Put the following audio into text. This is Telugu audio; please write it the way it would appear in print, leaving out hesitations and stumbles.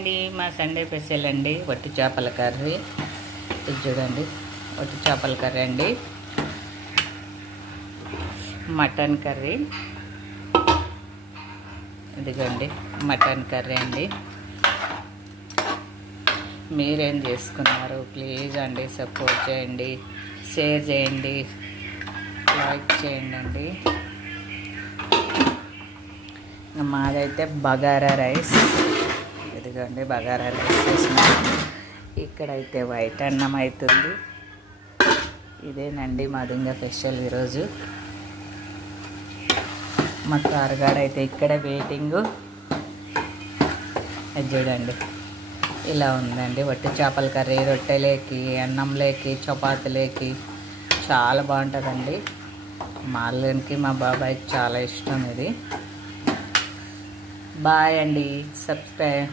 అండి, మా సండే స్పెషల్ అండి వట్టి చేపల కర్రీ. ఇది చూడండి, వట్టి చేపల కర్రీ అండి. మటన్ కర్రీ, ఇదిగోండి మటన్ కర్రీ అండి. మీరేం చేసుకున్నారు? ప్లీజ్ అండి సపోర్ట్ చేయండి, షేర్ చేయండి, లైక్ చేయండి అండి. మాదైతే బగారా రైస్, ఇదిగోండి బగారా రైస్ చేసిన. ఇక్కడైతే వైట్ అన్నం అవుతుంది. ఇదేనండి మాది ఇంకా స్పెషల్ ఈరోజు. మా కారుగాడైతే ఇక్కడ వెయిటింగు. అది చూడండి ఇలా ఉందండి వట్టి చేపల కర్రీ. రొట్టెలేకి, అన్నంలోకి, చపాతీలోకి చాలా బాగుంటుందండి. మా అల్లునికి, మా బాబాయ్కి చాలా ఇష్టం ఇది. బాయ్ అండి, సబ్స్క్రైబ్.